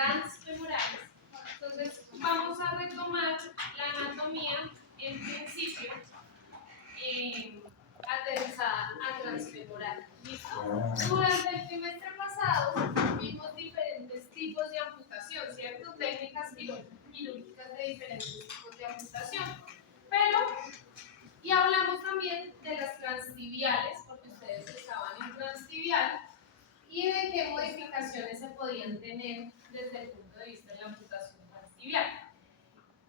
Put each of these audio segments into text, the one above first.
transfemorales. Entonces, vamos a retomar la anatomía en principio aterrizada a transfemoral. ¿Listo? Durante el trimestre pasado vimos diferentes tipos de amputación, ¿cierto? Técnicas quirúrgicas de diferentes tipos de amputación. Y hablamos también de las transtibiales, porque ustedes estaban en transtibial, y de qué modificaciones se podían tener desde el punto de vista de la amputación transtibial.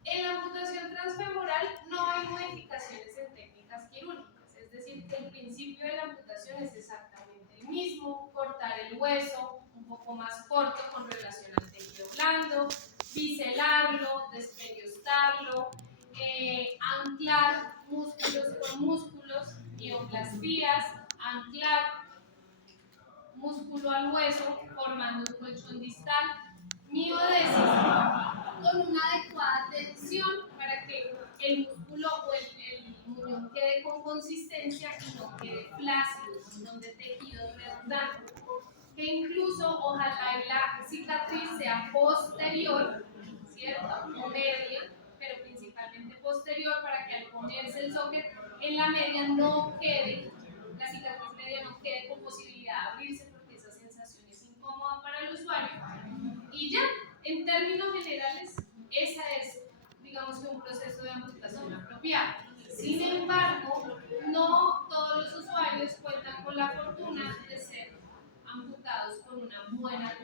En la amputación transfemoral no hay modificaciones en técnicas quirúrgicas, es decir, que el principio de la amputación es exactamente el mismo: cortar el hueso un poco más corto con relación al tejido blando, biselarlo, desperiostarlo, anclar músculos con músculos, mioplastías, anclar músculo al hueso formando un colchón distal, miodesis con una adecuada tensión para que el músculo o el muñón quede con consistencia y no quede flácido, son de tejidos redundantes. Que incluso ojalá la cicatriz sea posterior, ¿cierto? No media, pero principalmente posterior, para que al ponerse el socket en la media no quede, la cicatriz media no quede con posibilidad de abrirse, porque esa sensación es incómoda para el usuario. Y ya, en términos generales, esa es, digamos, que un proceso de amputación apropiado. Sin embargo, no todos los usuarios cuentan con la fortuna de ser amputados con una buena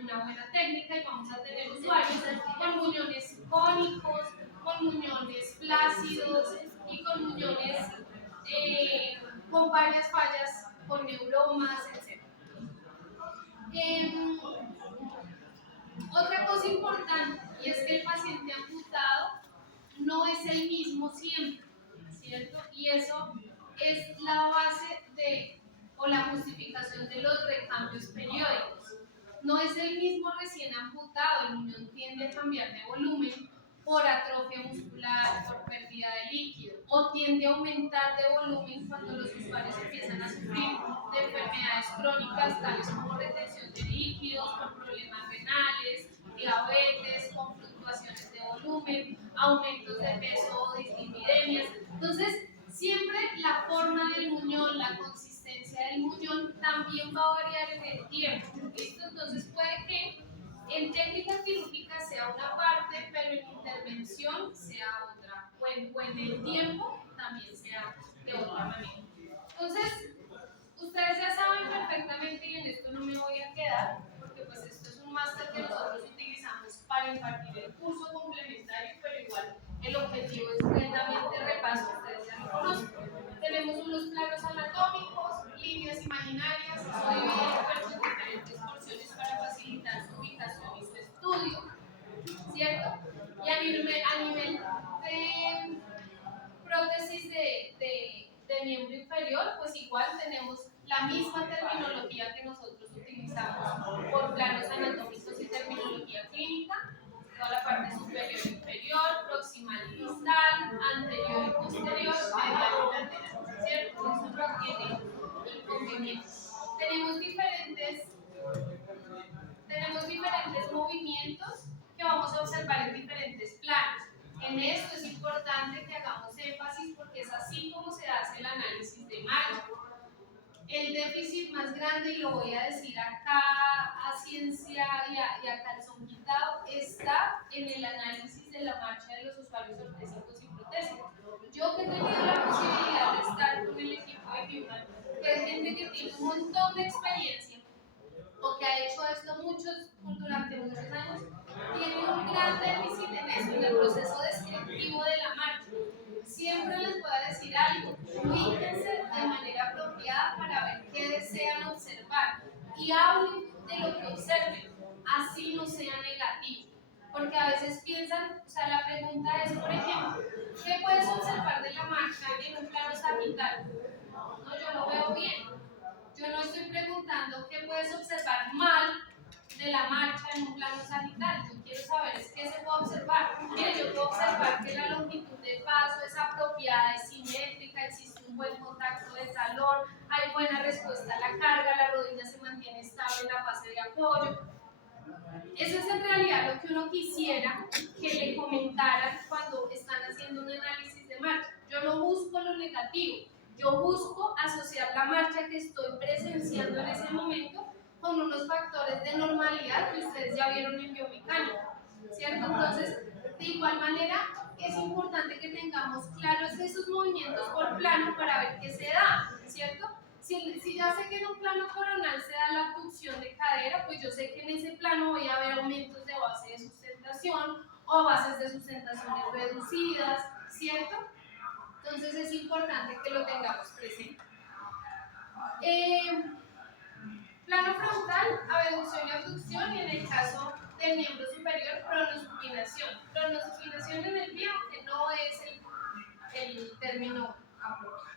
técnica, y vamos a tener usuarios con muñones cónicos, con muñones flácidos y con muñones con varias fallas, con neuromas, etc. Otra cosa importante, y es que el paciente amputado no es el mismo siempre, ¿cierto? Y eso es la base o la justificación de los recambios periódicos. No es el mismo recién amputado, el muñón tiende a cambiar de volumen por atrofia muscular, por pérdida de líquido, o tiende a aumentar de volumen cuando los usuarios empiezan a sufrir de enfermedades crónicas tales como retención de líquidos, por problemas renales, diabetes, con fluctuaciones de volumen, aumentos de peso o dislipidemias. Entonces, siempre la forma del muñón, la consistencia del muñón también va a variar en el tiempo. ¿Listo? Entonces puede que en técnica quirúrgica sea una parte, pero en intervención sea otra, o en el tiempo también sea de otra manera. Entonces, ustedes ya saben perfectamente, y en esto no me voy a quedar, porque pues esto es un máster que nosotros utilizamos para impartir el curso complementario, pero igual el objetivo es netamente repaso, ustedes ya lo conocen. Tenemos unos planos anatómicos, líneas imaginarias, eso divide el cuerpo en diferentes porciones para facilitar su ubicación y su estudio, ¿cierto? Y a nivel de prótesis de miembro inferior, pues igual tenemos la misma terminología que nosotros utilizamos por planos anatómicos y terminología clínica: toda la parte superior e inferior, proximal y distal, anterior y posterior, medial y lateral, ¿cierto? Eso no tiene inconvenientes. Tenemos diferentes movimientos que vamos a observar en diferentes planos. En esto es importante que hagamos énfasis, porque es así como se hace el análisis de marcha. El déficit más grande, y lo voy a decir acá a ciencia y a calzón quitado, está en el análisis de la marcha de los usuarios ortésicos y protésicos. Yo que he tenido la posibilidad de estar con el equipo de Human, que es gente que tiene un montón de experiencia, o que ha hecho esto durante muchos años, tiene un gran déficit en esto, en el proceso descriptivo de la marcha. Siempre les voy a decir algo: ubíquense de manera apropiada para ver qué desean observar y hablen de lo que observen, así no sea negativo. Porque a veces piensan, o sea, la pregunta es, por ejemplo, ¿qué puedes observar de la marcha en un plano sagital? No, yo lo veo bien. Yo no estoy preguntando qué puedes observar mal de la marcha en un plano sagital. Yo quiero saber es qué se puede observar. Mire, yo puedo observar que la longitud de paso es apropiada, es simétrica, existe un buen contacto de talón, hay buena respuesta a la carga, la rodilla se mantiene estable en la fase de apoyo. Eso es en realidad lo que uno quisiera que le comentaran cuando están haciendo un análisis de marcha. Yo no busco lo negativo, yo busco asociar la marcha que estoy presenciando en ese momento con unos factores de normalidad que ustedes ya vieron en biomecánica, ¿cierto? Entonces, de igual manera, es importante que tengamos claros esos movimientos por plano para ver qué se da, ¿cierto? Si ya sé que en un plano coronal se da la abducción de cadera, pues yo sé que en ese plano voy a ver aumentos de base de sustentación o bases de sustentaciones reducidas, ¿cierto? Entonces es importante que lo tengamos presente. Plano frontal, abducción y abducción, y en el caso del miembro superior, pronosupinación. Pronosupinación en el pie, aunque no es el término apropiado.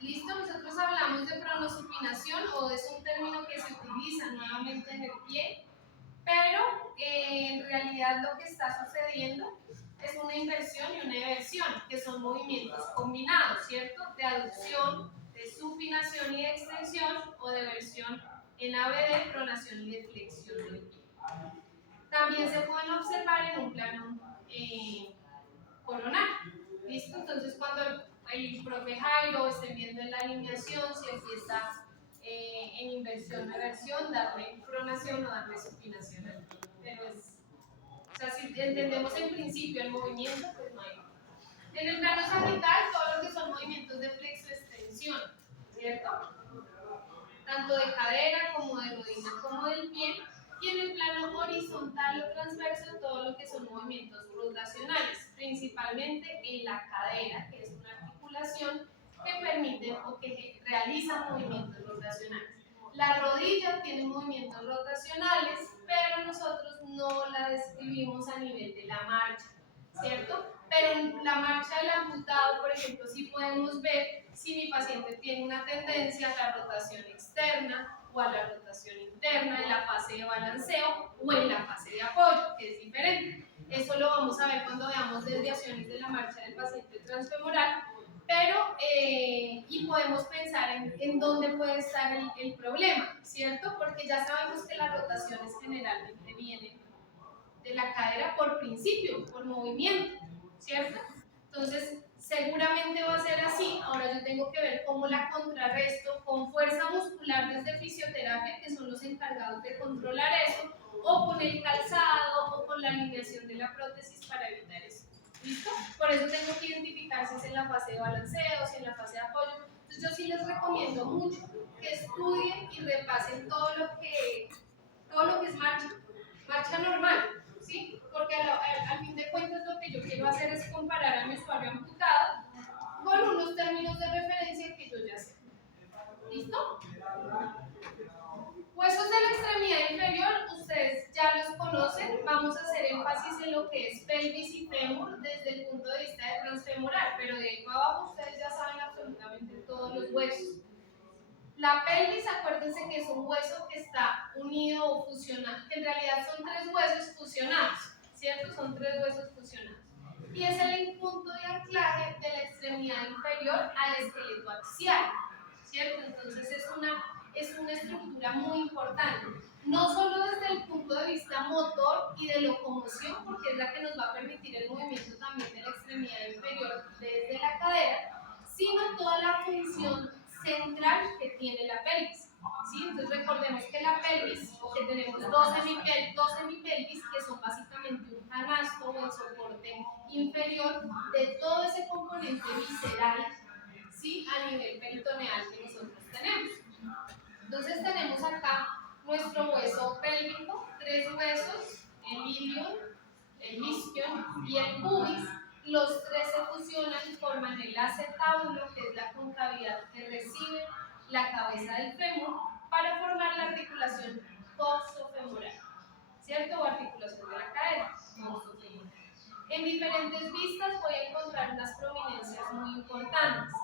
Listo, nosotros hablamos de pronosupinación o es un término que se utiliza nuevamente en el pie, pero en realidad lo que está sucediendo es una inversión y una eversión, que son movimientos combinados, ¿cierto? De aducción, de supinación y de extensión, o de versión en ABD, pronación y de flexión del pie. También se pueden observar en un plano coronal. ¿Listo? Entonces, cuando el profe Jairo estén viendo en la alineación, si el pie está en inversión o reversión, darle pronación o darle supinación al pie. Pero o sea, si entendemos en principio el movimiento, pues no hay. En el plano sagital, todo lo que son movimientos de flexo-extensión, ¿cierto? Tanto de cadera como de rodilla como del pie. Y en el plano horizontal o transverso, todo lo que son movimientos rotacionales, principalmente en la cadera, que es una articulación que permite o que realiza movimientos rotacionales. La rodilla tiene movimientos rotacionales, pero nosotros no la describimos a nivel de la marcha, ¿cierto? Pero en la marcha del amputado, por ejemplo, sí podemos ver si mi paciente tiene una tendencia a la rotación externa o a la rotación interna en la fase de balanceo o en la fase de apoyo, que es diferente. Eso lo vamos a ver cuando veamos desviaciones de la marcha del paciente transfemoral, pero, y podemos pensar en dónde puede estar el problema, ¿cierto? Porque ya sabemos que las rotaciones generalmente vienen de la cadera por principio, por movimiento, ¿cierto? Entonces, seguramente va a ser así. Ahora yo tengo que ver cómo la contrarresto con fuerza muscular desde fisioterapia, que son los encargados de controlar eso, o con el calzado, o con la alineación de la prótesis para evitar eso. ¿Listo? Por eso tengo que identificar si es en la fase de balanceo, si en la fase de apoyo. Entonces, yo sí les recomiendo mucho que estudien y repasen todo lo que es marcha normal, ¿sí? Porque al fin de cuentas lo que yo quiero hacer es comparar a mi usuario amputado con unos términos de referencia que yo ya sé. ¿Listo? Huesos de la extremidad inferior, ustedes ya los conocen. Vamos a hacer énfasis en lo que es pelvis y fémur desde el punto de vista de transfemoral, pero de ahí para abajo ustedes ya saben absolutamente todos los huesos. La pelvis, acuérdense que es un hueso que está unido o fusionado, que en realidad son tres huesos fusionados, ¿cierto? Son tres huesos fusionados. Y es el punto de anclaje de la extremidad inferior al esqueleto axial, ¿cierto? Entonces es una estructura muy importante, no solo desde el punto de vista motor y de locomoción, porque es la que nos va a permitir el movimiento también de la extremidad inferior desde la cadera, sino toda la función central que tiene la pelvis. ¿Sí? Entonces recordemos que la pelvis, o que tenemos dos semipelvis, que son básicamente un canasto o el soporte inferior de todo ese componente visceral, ¿sí? A nivel peritoneal que nosotros tenemos. Entonces tenemos acá nuestro hueso pélvico, tres huesos, el ilion, el isquion y el pubis. Los tres se fusionan y forman el acetábulo, que es la concavidad que recibe la cabeza del fémur, para formar la articulación coxofemoral, ¿cierto? O articulación de la cadera, coxofemoral. En diferentes vistas voy a encontrar unas prominencias muy importantes.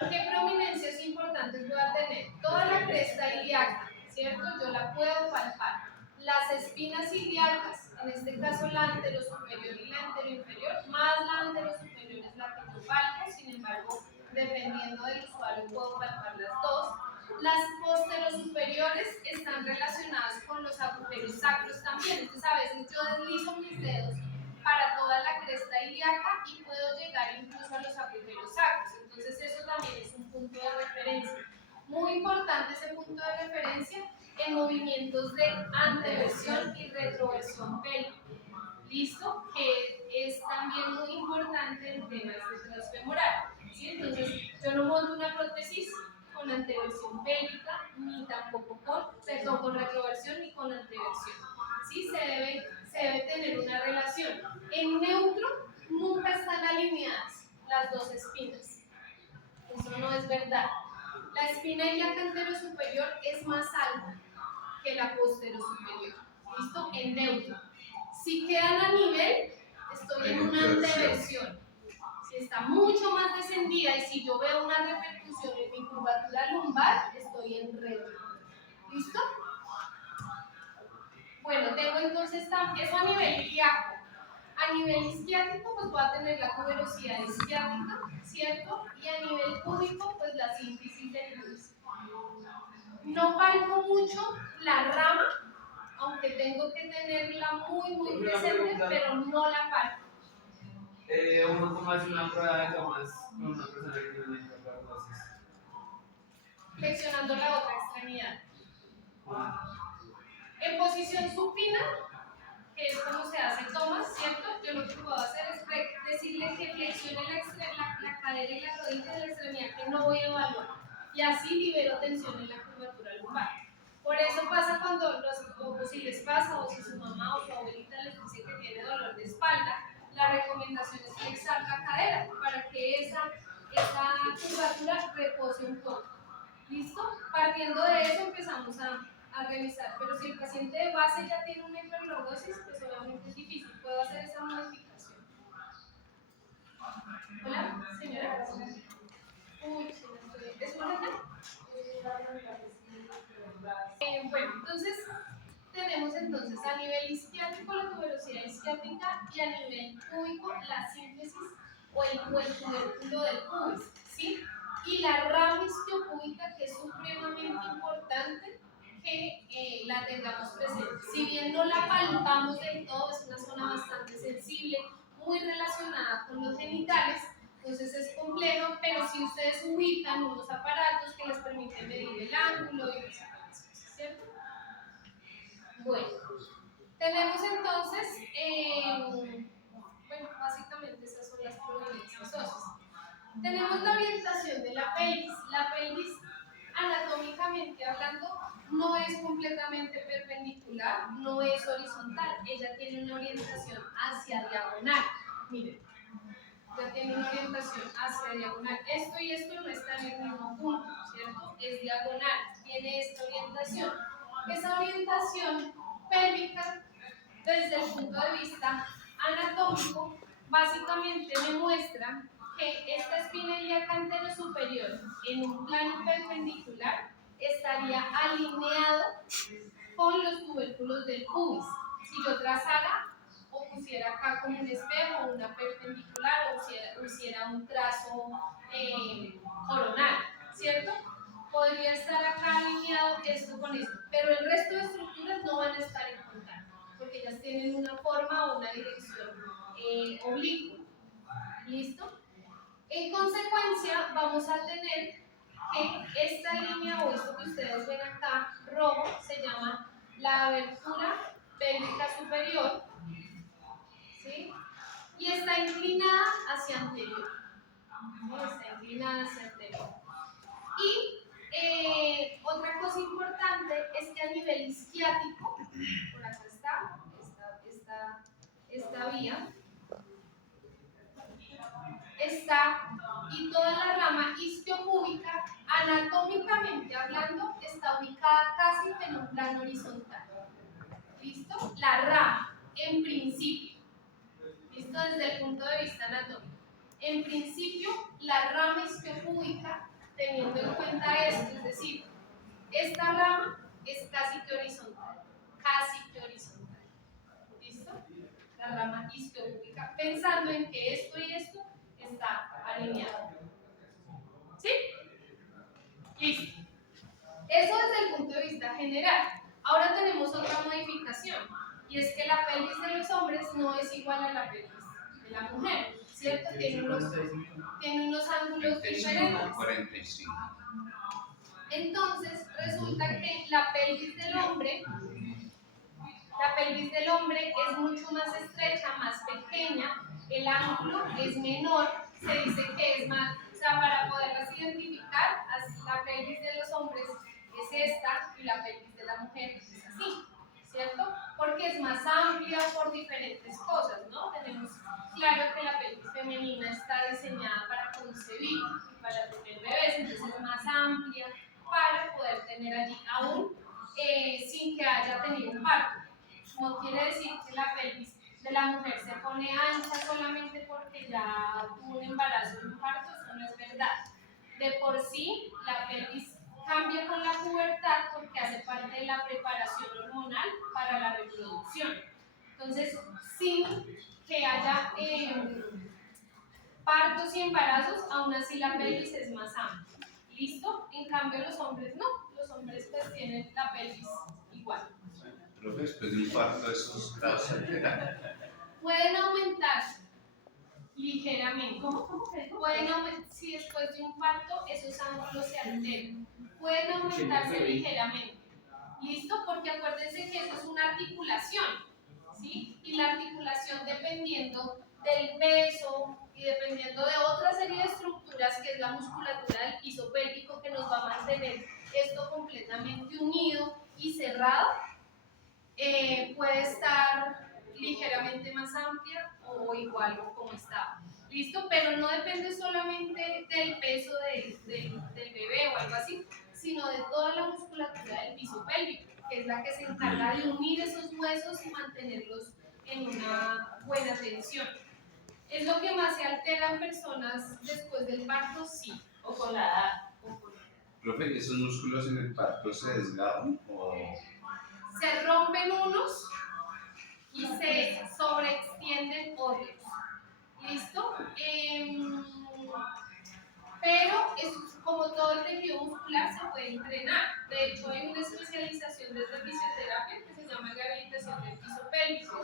¿Qué prominencias importantes voy a tener? Toda la cresta ilíaca, ¿cierto? Yo la puedo palpar. Las espinas ilíacas, en este caso la anterosuperior y la anteroinferior, más la anterosuperior es la que yo palpo, sin embargo, dependiendo del usuario puedo palpar las dos. Las posterosuperiores están relacionadas con los agujeros sacros también. Entonces a veces yo deslizo mis dedos para toda la cresta ilíaca y puedo llegar incluso a los agujeros sacros. Entonces eso también es un punto de referencia. Muy importante ese punto de referencia en movimientos de anteversión y retroversión pélvica. ¿Listo? Que es también muy importante en temas de transfemoral. ¿Sí? Entonces, yo no monto una prótesis con anteversión pélvica, ni tampoco con retroversión ni con anteversión. ¿Sí? Se debe tener una relación. En neutro nunca están alineadas las dos espinas. Eso no es verdad. La espina ilíaca anterosuperior es más alta que la posterosuperior. ¿Listo? En neutro. Si quedan a nivel, estoy en una anteversión. Si está mucho más descendida y si yo veo una repercusión en mi curvatura lumbar, estoy en retro. ¿Listo? Bueno, tengo entonces eso a nivel ilíaco. A nivel isquiático, pues voy a tener la tuberosidad isquiática, ¿cierto? Y a nivel púbico, pues la síntesis del pubis. No palpo mucho la rama, aunque tengo que tenerla muy presente, pero no la palpo. Uno como hace una prueba de tomas con una persona que tiene una hiperlordosis. Flexionando la otra extremidad. En posición supina, que es como se hace tomas, ¿cierto? Yo lo que puedo hacer es decirle que flexione la cadera y la rodilla de la extremidad que no voy a evaluar. Y así libero tensión en la curvatura lumbar. Por eso pasa cuando o si les pasa, o si su mamá o su abuelita les dice que tiene dolor de espalda, la recomendación es flexar la cadera para que esa curvatura repose un poco. ¿Listo? Partiendo de eso empezamos a revisar. Pero si el paciente de base ya tiene una hiperlordosis, pues obviamente es difícil. Puedo hacer esa modificación. Hola, señora. Uy, sí, no estoy bien. ¿Es por acá? Bueno, entonces tenemos entonces a nivel isquiático la tuberosidad isquiática y a nivel púbico la síntesis o el tubérculo del pubis, ¿sí? Y la rama isquiopúbica, que es supremamente importante que la tengamos presente. Si bien no la palpamos del todo, es una zona bastante sensible, muy relacionada con los genitales, entonces es complejo, pero si ustedes ubican unos aparatos que les permiten medir el ángulo y las cosas, ¿cierto? Bueno, tenemos entonces, bueno, básicamente esas son las proveniencias óseas. Tenemos la orientación de la pelvis. La pelvis, anatómicamente hablando, no es completamente perpendicular, no es horizontal, ella tiene una orientación hacia diagonal. Miren, ya tiene una orientación hacia diagonal. Esto y esto no están en el mismo punto, ¿cierto? Es diagonal, tiene esta orientación. Esa orientación pélvica, desde el punto de vista anatómico, básicamente me muestra que esta espina ilíaca anterosuperior en un plano perpendicular estaría alineado con los tubérculos del pubis. Si yo trazara o pusiera acá como un espejo, una perpendicular o hiciera un trazo coronal, ¿cierto? Podría estar acá alineado esto con esto, pero el resto de estructuras no van a estar en contacto, porque ellas tienen una forma o una dirección oblicua. ¿Listo? En consecuencia, vamos a tener que esta línea o esto que ustedes ven acá, rojo, se llama la abertura pélvica superior, ¿sí? Y está inclinada hacia anterior. ¿Sí? Está inclinada hacia anterior. Y otra cosa importante es que a nivel isquiático, por acá está, esta vía, está, y toda la rama isquiopúbica, anatómicamente hablando, está ubicada casi en un plano horizontal. ¿Listo? La rama, en principio. ¿Listo? Desde el punto de vista anatómico. En principio, la rama isquiopúbica, teniendo en cuenta esto, es decir, esta rama es casi que horizontal. Casi que horizontal. ¿Listo? La rama isquiopúbica, pensando en que esto y esto está alineado. ¿Sí? Listo. general. Ahora tenemos otra modificación, y es que la pelvis de los hombres no es igual a la pelvis de la mujer, ¿cierto? Tiene unos ángulos diferentes. 45. Entonces, resulta que la pelvis del hombre es mucho más estrecha, más pequeña, el ángulo es menor, se dice que es más, o sea, para poderlas identificar, la pelvis de los hombres es esta y la pelvis de la mujer es así, ¿cierto? Porque es más amplia por diferentes cosas, ¿no? Tenemos claro que la pelvis femenina está diseñada para concebir y para tener bebés, entonces es más amplia para poder tener allí aún sin que haya tenido un parto. No quiere decir que la pelvis de la mujer se pone ancha solamente porque ya tuvo un embarazo y un parto, eso no es verdad. De por sí, la pelvis cambia con la pubertad porque hace parte de la preparación hormonal para la reproducción. Entonces, sin que haya partos y embarazos, aún así la pelvis es más amplia. ¿Listo? En cambio, los hombres no. Los hombres pues tienen la pelvis igual. Profe, después de un parto, esos grados se alteran. Pueden aumentar ligeramente. Pueden aumentar, si después de un parto esos ángulos se alteran. Pueden aumentarse ligeramente. ¿Listo? Porque acuérdense que eso es una articulación, ¿sí? Y la articulación, dependiendo del peso y dependiendo de otra serie de estructuras, que es la musculatura del piso pélvico, que nos va a mantener esto completamente unido y cerrado, puede estar ligeramente más amplia o igual o como estaba. ¿Listo? Pero no depende solamente del peso del bebé o algo así, sino de toda la musculatura del piso pélvico, que es la que se encarga de unir esos huesos y mantenerlos en una buena tensión. ¿Es lo que más se altera en personas después del parto? Sí. O con la edad. Profe, ¿esos músculos en el parto se desgarran o...? Se rompen unos y se sobreextienden otros. ¿Listo? Pero como todo el tejido muscular se puede entrenar. De hecho, hay una especialización desde fisioterapia que se llama rehabilitación del piso pélvico.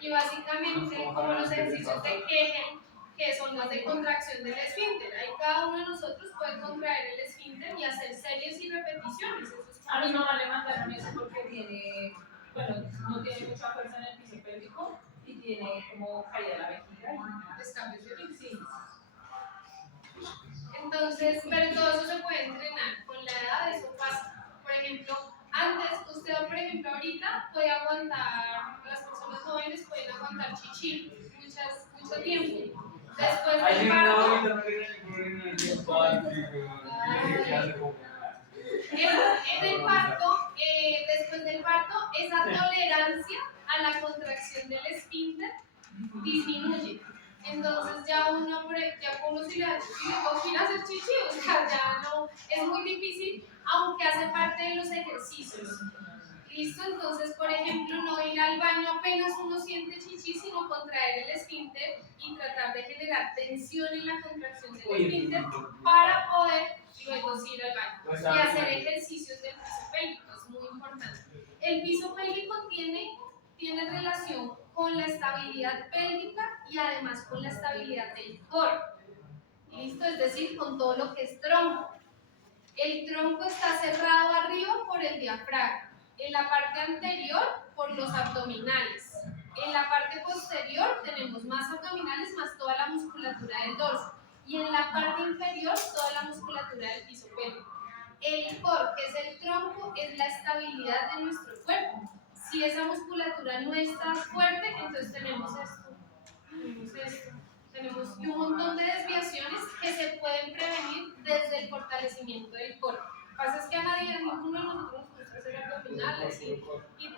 Y básicamente, como los ejercicios de Kegel, que son los de contracción del esfínter. Ahí cada uno de nosotros puede contraer el esfínter y hacer series y repeticiones. Eso es A mi mamá le mandaron eso porque tiene, bueno, no tiene mucha fuerza en el piso pélvico y tiene como caída la vejiga y descambios de líquidos. sí. Entonces, pero todo eso se puede entrenar. Con la edad eso pasa. Por ejemplo, antes, usted, por ejemplo, ahorita puede aguantar, las personas jóvenes pueden aguantar chichi mucho tiempo. Después del parto, en el parto, después del parto, esa tolerancia a la contracción del esfínter disminuye. Entonces ya un hombre, ya uno si le da chichi, le tengo que ir a hacer chichi, o sea, ya no, es muy difícil, aunque hace parte de los ejercicios. ¿Listo? Entonces, por ejemplo, no ir al baño apenas uno siente chichi, sino contraer el esfínter y tratar de generar tensión en la contracción del esfínter para poder luego ir al baño y hacer ejercicios del piso pélvico, es muy importante. El piso pélvico tiene relación con la estabilidad pélvica y además con la estabilidad del core. ¿Listo? Es decir, con todo lo que es tronco. El tronco está cerrado arriba por el diafragma, en la parte anterior por los abdominales. En la parte posterior tenemos más abdominales más toda la musculatura del dorso. Y en la parte inferior toda la musculatura del piso pélvico. El core, que es el tronco, es la estabilidad de nuestro cuerpo. Si esa musculatura no está fuerte, entonces tenemos esto, tenemos un montón de desviaciones que se pueden prevenir desde el fortalecimiento del core. Lo que pasa es que a ninguno de nosotros nos gusta hacer abdominales y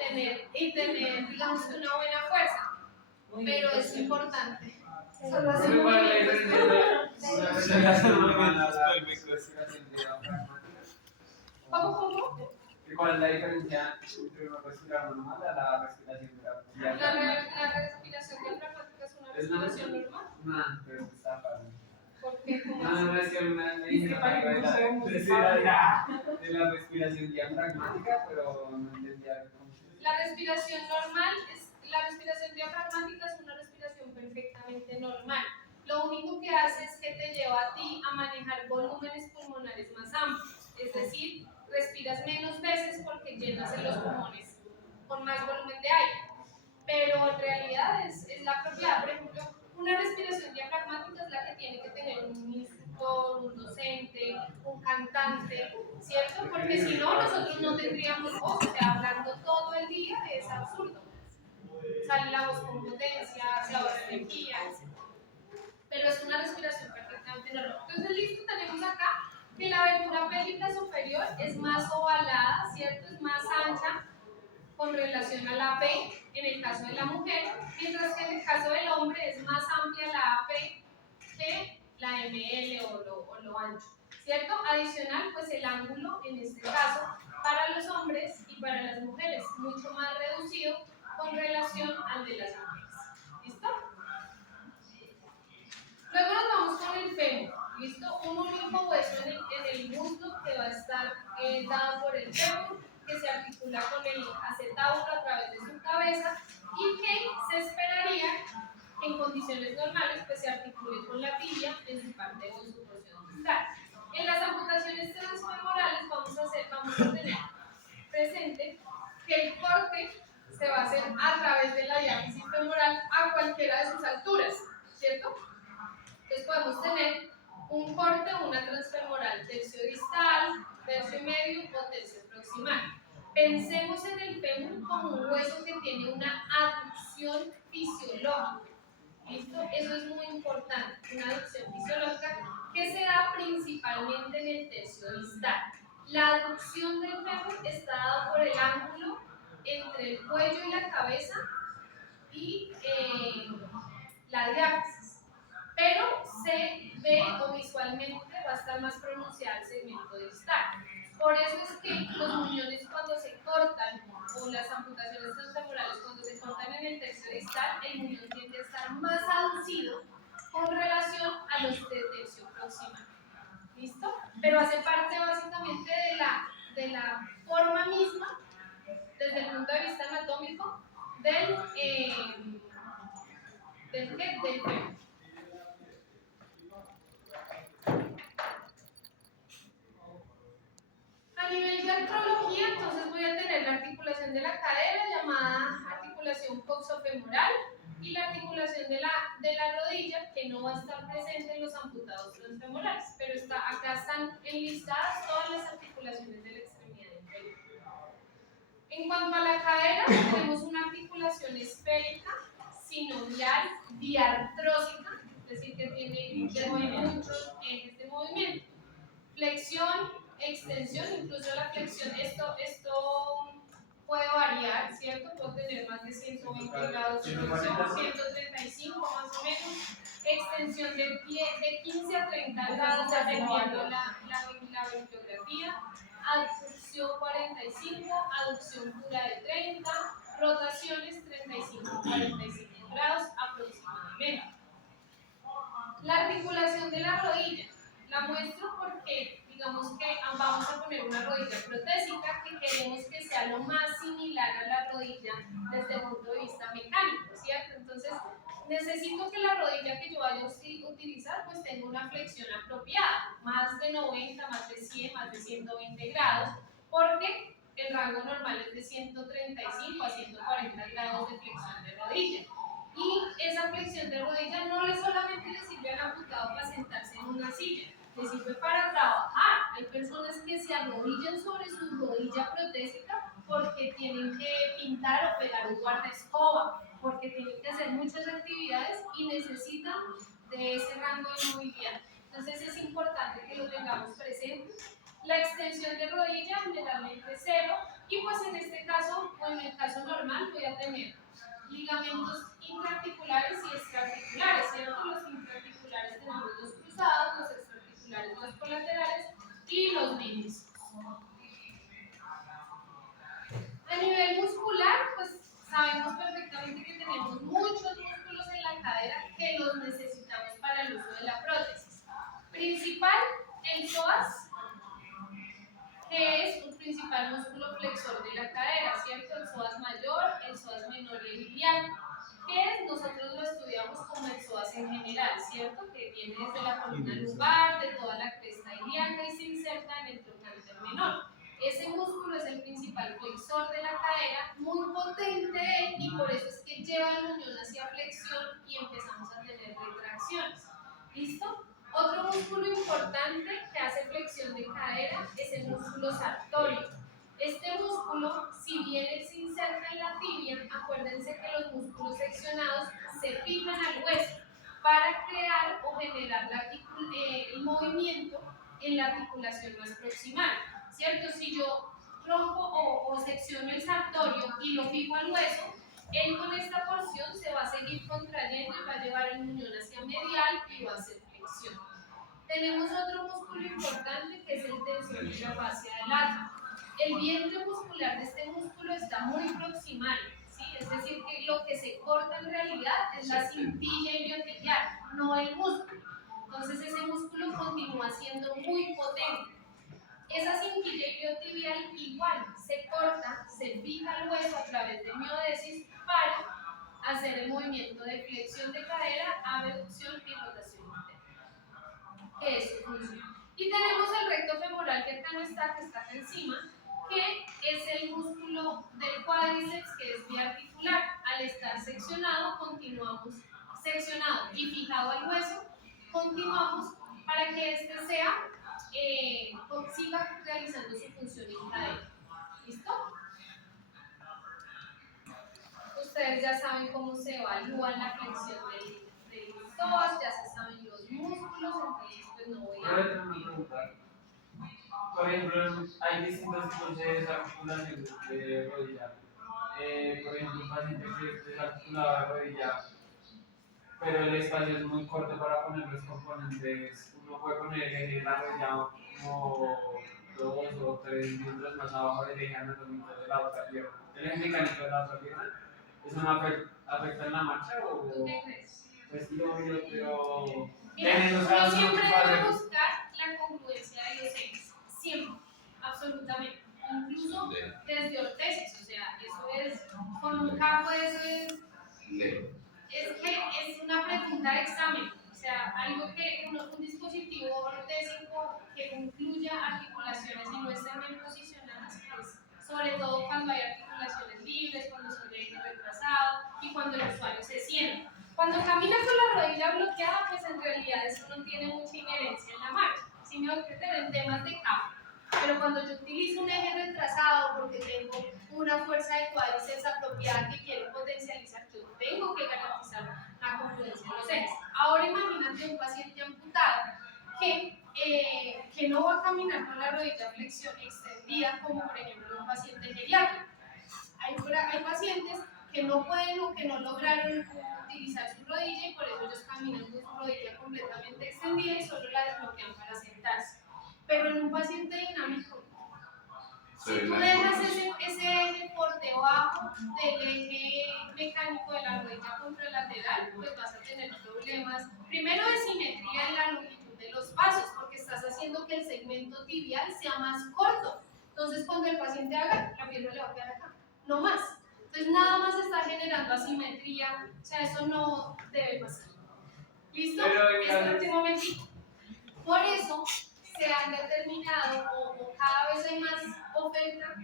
tener, digamos, una buena fuerza, pero es importante. Solo hacemos ¿Cómo? ¿Cuál es la diferencia entre una respiración normal a la respiración diafragmática? La respiración diafragmática es una respiración normal. No, pero está fácil. Porque como No, es que una me Es que dijeron para algo que de no sabemos de la respiración diafragmática, pero no entendía cómo. La respiración diafragmática es una respiración perfectamente normal. Lo único que hace es que te lleva a ti a manejar volúmenes pulmonares más amplios, es decir, respiras menos veces porque llenas en los pulmones con más volumen de aire. Pero en realidad es la propiedad. Por ejemplo, una respiración diafragmática es la que tiene que tener un instructor, un docente, un cantante, ¿cierto? Porque si no, nosotros no tendríamos voz, o sea, hablando todo el día es absurdo. Sale la voz con potencia, se ahorra energía, etc. Pero es una respiración perfectamente normal. Entonces, listo, tenemos acá que la abertura pélvica superior es más ovalada, ¿cierto? Es más ancha con relación a la AP en el caso de la mujer, mientras que en el caso del hombre es más amplia la AP que la ML o lo ancho, ¿cierto? Adicional, pues el ángulo en este caso para los hombres y para las mujeres mucho más reducido con relación al de las mujeres. ¿Listo? Luego nos vamos con el fémur, ¿listo? Un único hueso en el muslo que va a estar dado por el fémur, que se articula con el acetábulo a través de su cabeza y que se esperaría que en condiciones normales pues se articule con la tibia en su parte o en su porción distal. En las amputaciones transfemorales vamos a tener presente que el corte se va a hacer a través de la diáfisis femoral a cualquiera de sus alturas, ¿cierto? Entonces podemos tener un corte o una transfemoral tercio distal, tercio y medio o tercio proximal. Pensemos en el fémur como un hueso que tiene una aducción fisiológica. ¿Listo? Eso es muy importante, una aducción fisiológica que se da principalmente en el tercio distal. La aducción del fémur está dada por el ángulo entre el cuello y la cabeza y la diáfisis, pero se ve o visualmente va a estar más pronunciado el segmento distal. Por eso es que los muñones cuando se cortan o las amputaciones transfemorales cuando se cortan en el tercio distal, el muñón tiende a estar más aducido con relación a los de tercio proximal. ¿Listo? Pero hace parte básicamente de la forma misma, desde el punto de vista anatómico, del fémur. A nivel de artrología, entonces voy a tener la articulación de la cadera llamada articulación coxofemoral y la articulación de la rodilla que no va a estar presente en los amputados transfemorales, pero acá están enlistadas todas las articulaciones de la extremidad inferior. En cuanto a la cadera, tenemos una articulación esférica, sinovial, diartrósica, es decir, que tiene muchos ejes de movimiento. Flexión, extensión, incluso la flexión, esto puede variar, ¿cierto? Puede tener más de 120 grados de flexión, 135 más o menos. Extensión del pie de 15 a 30 grados, dependiendo la bibliografía. Aducción 45, aducción pura de 30, rotaciones 35-45 grados aproximadamente. La articulación de la rodilla, la muestro porque digamos que vamos a poner una rodilla protésica que queremos que sea lo más similar a la rodilla desde el punto de vista mecánico, ¿cierto? Entonces, necesito que la rodilla que yo vaya a utilizar pues tenga una flexión apropiada, más de 90, más de 100, más de 120 grados, porque el rango normal es de 135 a 140 grados de flexión de rodilla. Y esa flexión de rodilla no solamente le sirve al amputado para sentarse en una silla, le sirve para trabajar. Hay personas que se arrodillan sobre su rodilla protésica porque tienen que pintar o pegar un guardaescoba, porque tienen que hacer muchas actividades y necesitan de ese rango de movilidad. Entonces es importante que lo tengamos presente. La extensión de rodilla generalmente cero y pues en este caso o en el caso normal voy a tener ligamentos intraarticulares y extraarticulares, ¿cierto? Los intraarticulares tenemos los cruzados, los extraarticulares los colaterales y los meniscos. A nivel muscular, pues sabemos perfectamente que tenemos muchos músculos en la cadera que los necesitamos para el uso de la prótesis. principal músculo flexor de la cadera, ¿cierto? El psoas mayor, el psoas menor y el iliaco. ¿Qué es? Nosotros lo estudiamos como el psoas en general, ¿cierto? Que viene desde la columna lumbar, de toda la cresta ilíaca y se inserta en el trocánter menor. Ese músculo es el principal flexor de la cadera, muy potente y por eso es que lleva el muñón hacia flexión y empezamos a tener retracciones. ¿Listo? Otro músculo importante que hace flexión de cadera es el músculo sartorio. Este músculo, si bien él se inserta en la tibia, acuérdense que los músculos seccionados se fijan al hueso para crear o generar el movimiento en la articulación más proximal, ¿cierto? Si yo rompo o secciono el sartorio y lo fijo al hueso, él con esta porción se va a seguir contrayendo y va a llevar el muñón hacia medial y va a hacer flexión. Tenemos otro músculo importante que es el tensor de la fascia del lata. El vientre muscular de este músculo está muy proximal, ¿sí? Es decir, que lo que se corta en realidad es la cintilla iliotibial, no el músculo. Entonces ese músculo continúa siendo muy potente. Esa cintilla iliotibial igual se corta, se fija al hueso a través de miodesis para hacer el movimiento de flexión de cadera, abducción y rotación interna. Eso funciona. Y tenemos el recto femoral que acá no está, que está acá encima, que es el músculo del cuádriceps que es biarticular. Al estar seccionado, continuamos seccionado y fijado al hueso, continuamos para que este siga realizando su función en cadena. ¿Listo? Ustedes ya saben cómo se evalúa la flexión del psoas, ya se saben los músculos, entonces pues no voy Yo a... le tengo una pregunta. Por ejemplo, hay distintos tipos de desarticulaciones de rodilla. Por ejemplo, un paciente que es desarticulado de rodilla, pero el espacio es muy corto para poner los componentes. Uno puede poner el eje de la rodilla como 2 o 3 milímetros más abajo del eje anatómico de la otra pierna. El eje mecánico de la otra pierna. ¿Eso no afecta en la marcha o...? ¿Tú qué crees? Pues no, yo creo... Mira, en esos uno casos siempre no debe pasa. buscar la congruencia de los ejes, siempre, absolutamente, incluso desde ortesis, o sea, eso es, con un campo eso es que es una pregunta de examen, o sea, algo que un dispositivo ortésico que incluya articulaciones y no estén bien posicionadas, pues, sobre todo cuando hay articulaciones libres, cuando son de eje retrasado y cuando el usuario se sienta. Cuando camina con la rodilla bloqueada, pues en realidad eso no tiene mucha inherencia en la marcha, si me voy a meter en temas de campo. Pero cuando yo utilizo un eje retrasado porque tengo una fuerza de cuádriceps apropiada que quiero potencializar, yo tengo que garantizar la confluencia de los ejes. Ahora imagínate un paciente amputado que no va a caminar con la rodilla flexión extendida, como por ejemplo un paciente geriátrico. Hay pacientes que no pueden o que no lograron utilizar su rodilla y por eso ellos caminan con su rodilla completamente extendida y solo la desbloquean para sentarse. Pero en un paciente dinámico, si tú dejas ese eje por debajo del eje mecánico de la rodilla contralateral, pues vas a tener problemas, primero de simetría en la longitud de los pasos, porque estás haciendo que el segmento tibial sea más corto. Entonces, cuando el paciente haga, la pierna le va a quedar acá, no más. Entonces, nada más está generando asimetría, o sea, eso no debe pasar. ¿Listo? Este último momentito. Por eso se han determinado, o cada vez hay más oferta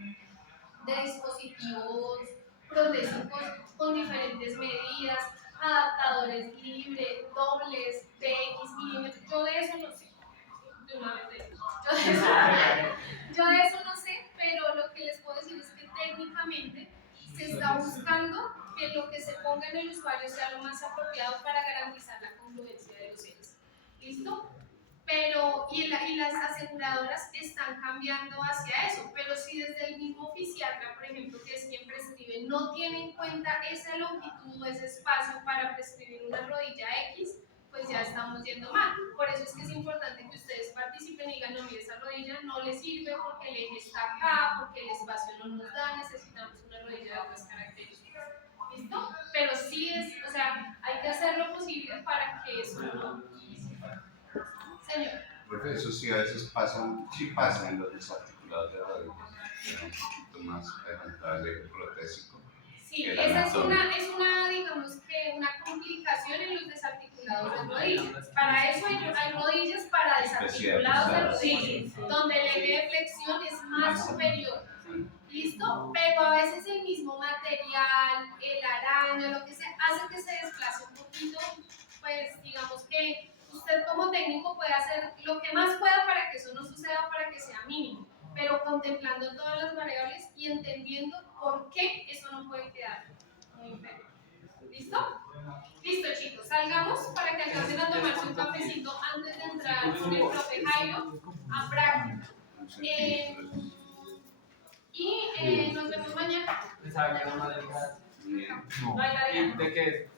de dispositivos protésicos con diferentes medidas, adaptadores libres, dobles, de X milímetros. Yo de eso no sé. De una vez de yo de eso no sé, pero lo que les puedo decir es que técnicamente se está buscando que lo que se ponga en el usuario sea lo más apropiado para garantizar la congruencia de los ejes. ¿Listo? Pero, y las aseguradoras están cambiando hacia eso, pero si desde el mismo fisiatra, por ejemplo, que es quien prescribe, no tiene en cuenta esa longitud o ese espacio para prescribir una rodilla X, pues ya estamos yendo mal. Por eso es que es importante que ustedes participen y digan, no, mire, esa rodilla no le sirve porque el eje está acá, porque el espacio no nos da, necesitamos una rodilla de otras características. ¿Listo? Pero sí o sea, hay que hacer lo posible para que eso no... Señor. Profe, eso sí a veces pasa, sí pasa en los desarticulados de rodillas. un poquito más adelantado el eje protésico. Sí, El esa es anatómico. una, digamos que una complicación en los desarticulados de rodillas. Para eso hay rodillas para desarticulados de rodillas, donde el eje de flexión es más superior. ¿Listo? Pero a veces el mismo material, el araña, lo que sea, hace que se desplace un poquito, pues digamos que usted como técnico puede hacer lo que más pueda para que eso no suceda, para que sea mínimo, pero contemplando todas las variables y entendiendo por qué eso no puede quedar muy feo. ¿Listo? Listo, chicos, salgamos para que alcancen a tomarse un cafecito antes de entrar con el profe Jairo a práctica. Un centímetro. Y nos vemos mañana. Pensaba que era más delgada. Bien. No hay tarea. ¿Y de qué es?